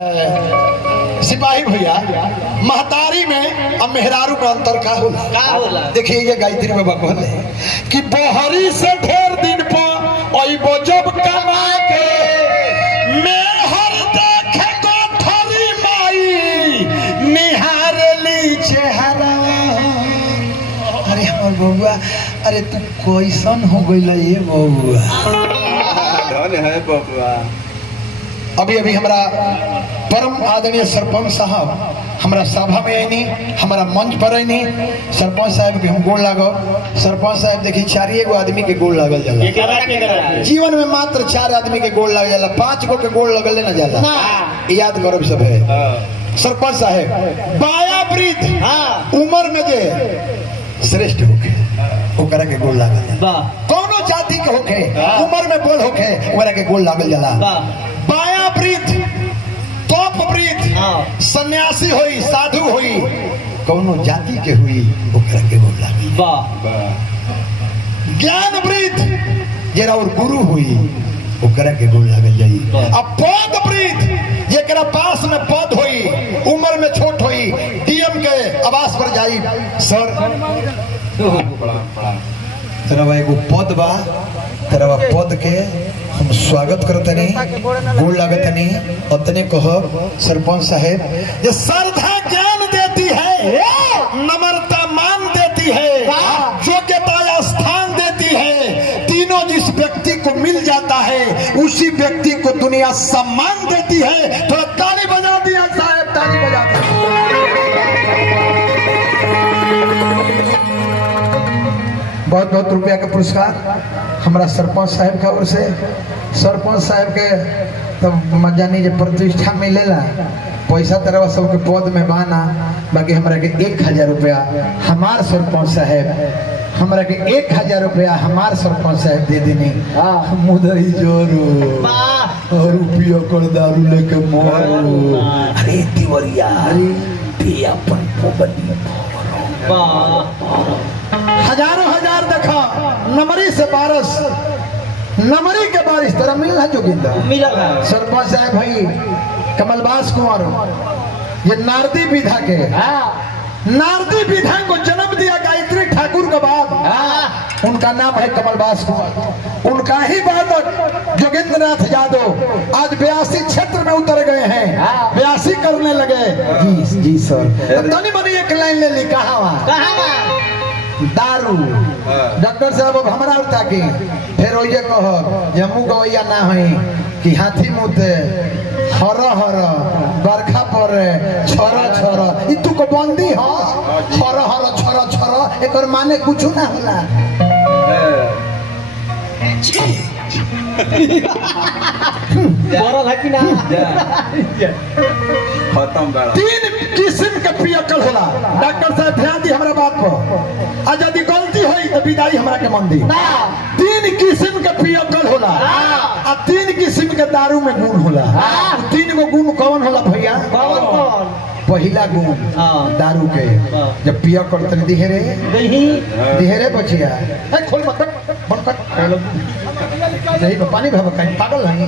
सिपाही भैया महतारी में अब मेहरारू में अंतर का होला? देखिए ये गायत्री बाबा कहले कि बोहरी से ढेर दिन पर ओइबो जब कमा के मेहर देखे कोठरी माई निहारली चेहरा। अरे हमर बउआ, अरे तू कैसन हो गइल ये बउआ? धन है बउआ। अभी अभी हमारा परम आदरणीय सरपंच साहब हमारा सभा में आईनी, हमारा मंच पर आईनी। सरपंच साहब के हम गोड़ लागो। सरपंच साहब देखिए 4 गो आदमी के गोड़ लागल जाला जीवन में, मात्र 4 आदमी के गोड़ लग जाला, 5 गो के गोड़ लगल ना जाला। याद करो सब है। सरपंच साहब बाया वृद्ध उम्र में जे श्रेष्ठ होके ओकरा के गोड़ लागल जाला। कौनो जाति के होके उम्र में बोल होके ओकरा के गोड़ लागल जाला। बाया वृद्ध तोप वृद्ध सन्यासी होई, साधु होई, कौनो जाति के हुई ओकरा के गोड़ लागल। ज्ञान वृद्ध जेरा और गुरु हुई ओकरा के गोड़ लागल जाई। अब पद वृद्ध जेकरा पास में पद होई, उम्र में छोट होई, डीएम के आवास पर जाई। सर तेरा एगो पद बा, तेरा पद के हम स्वागत करतनी, गोड़ लागतनी। अतने कहब सरपंच साहेब ये श्रद्धा ज्ञान देती है, नम्रता मान देती है, योग्यता स्थान देती है। तीनों जिस व्यक्ति को मिल जाता है उसी व्यक्ति को दुनिया सम्मान देती है। थोड़ा ताली बजा दिया साहब, ताली बजा दिया। बहुत बहुत रुपया का पुरस्कार हमारा सरपंच साहब का ओर से। सरपंच साहब के तब मजानी जो प्रतिष्ठा मिलेला, पैसा तरह सबके पद में बाना, बाकी हमारा के 1000 रुपया हमार सरपंच साहब, हमारा के 1000 रुपया हमार सरपंच साहब दे देनी। मुदई जोरू और रुपया कर दारू लेके मोरू। अरे तिवरिया, अरे अपन हजारों हजार देखा नमरी से बारिश, नमरी के बारिश तरह मिल है जोगिंदा मिला। सरपंच साहब भाई कमलबास कुंवर ये नारदी विधा के नारदी विधा को जन्म दिया गायत्री ठाकुर के बाद उनका नाम है कमलबास कुंवर। उनका ही बालक जोगिंद्र नाथ यादव आज 82 क्षेत्र में उतर गए हैं, 82 करने लगे। जी जी सर, तनी मनी एक लाइन ले ली। कहाँ दारू डॉक्टर साहब अब हमारा उठा के फिर ओइजे कह जम्मू गवैया ना है कि हाथी मुते हर हर बरखा पर छर छर, तू को बंदी ह हर हर छर छर, एकर माने कुछ ना होला। तीन किस्म के पियकल होला। डॉक्टर साहब ध्यान दी हमारा बात पर, आज यदि गलती हुई तो विदाई हमारा के मन दी। 3 किस्म के पियकल होला और 3 किस्म के दारू में गुण होला। 3 गो गुण कौन होला भैया? पहला गुण दारू के जब पिया करते दिहेरे दिहेरे बचिया खोल मत बंद कर नहीं पानी भर कहीं पागल नहीं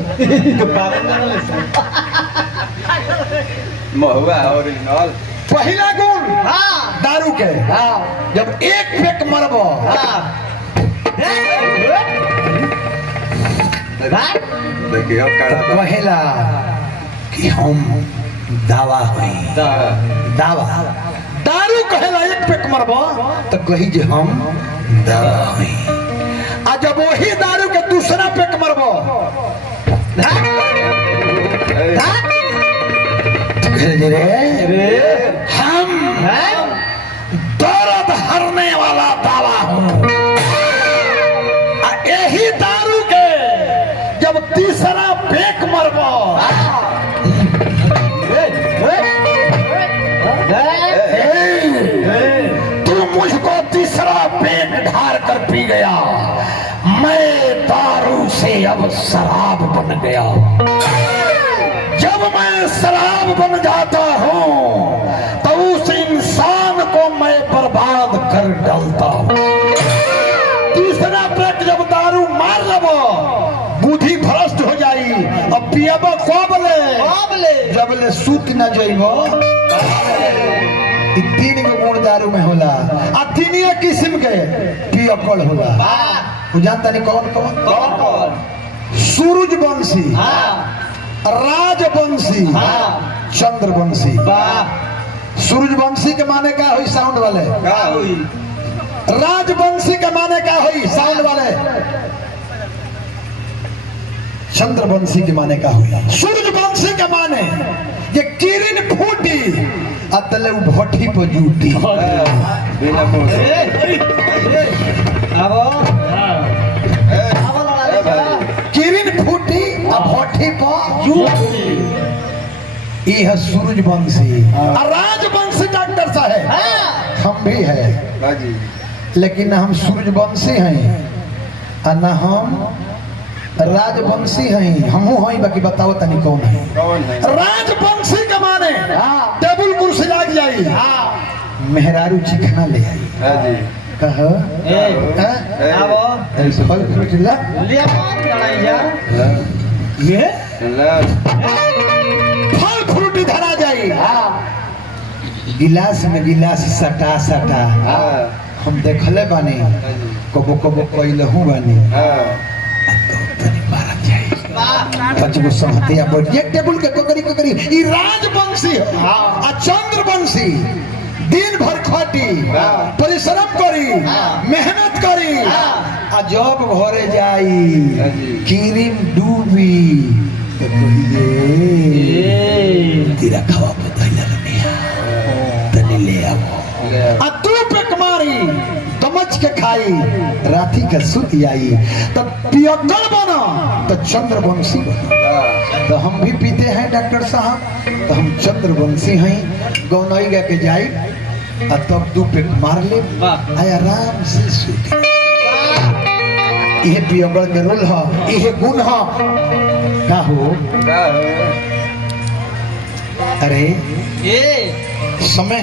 महुआ ओरिजिनल। पहला गुण दारू के जब एक पेक मरबो देखिए पहला कि हम दावा हुई दावा दारू कहेला एक पेक मरबो तो कही जे हम दावा हुई। आ जब वही दारू के दूसरा पेक मरबो हम दर्द हरने वाला दावा हूँ। यही दारू के जब तीसरा पेक मरबो तू मुझको तीसरा पेट ढार कर पी गया, मैं दारू से अब शराब बन गया। जब मैं शराब बन जाता हूँ तो उस इंसान को मैं बर्बाद कर डालता हूँ। तीसरा पेट जब दारू मार लो बुद्धि भ्रष्ट हो जाई। अब पियाबा कब ले जब ले सूत न जइबो ई 3 गो गुण दारू में होला आ 3 किस्म के पियकड़ होला तू जानता नहीं कौन कौन सूरजवंशी राजवंशी चंद्रवंशी सूरजवंशी के माने का हुई साउंड वाले राजवंशी के माने का हुई साउंड वाले चंद्रवंशी के माने का हुई सूरजवंशी के माने ये किरण फूटी अतले भट्टी पर जूटी बिना किरण फूटी अब भट्टी पर जूटी यह सूरजवंशी राजवंशी डॉक्टर साहब हम भी है लेकिन हम सूरजवंशी हैं और न हम राजवंशी हैं हमहू हैं बाकी बताओ तनी कौन है राजवंशी के माने टेबल कुर्सी लग जाई मेहरारू चिकना ले आई कह फल फ्रूट ला ये फल फ्रूट धरा जाई गिलास में गिलास सटा सटा हम देखले बानी कबो कबो कइलहू बानी पचगो संहतिया बैठ एक टेबल के कोकरी ई राजवंशी आ चंद्रवंशी दिन भर खटी परिश्रम करी मेहनत करी आ जब घरे जाई किरीम डूबी तो तेरा खावा बदला रनिया तनी ले आओ आ तू पे कमारी दमच के खाई राती का सुत आई तो पियकड़ बना तो चंद्रवंशी बना तो हम भी पीते हैं डॉक्टर साहब तो हम चंद्रवंशी हैं गौनई गा के जाई आ तब दू पे मार ले आया आराम से सुत ये पियकड़ के रोल है ये गुण है का हो अरे समय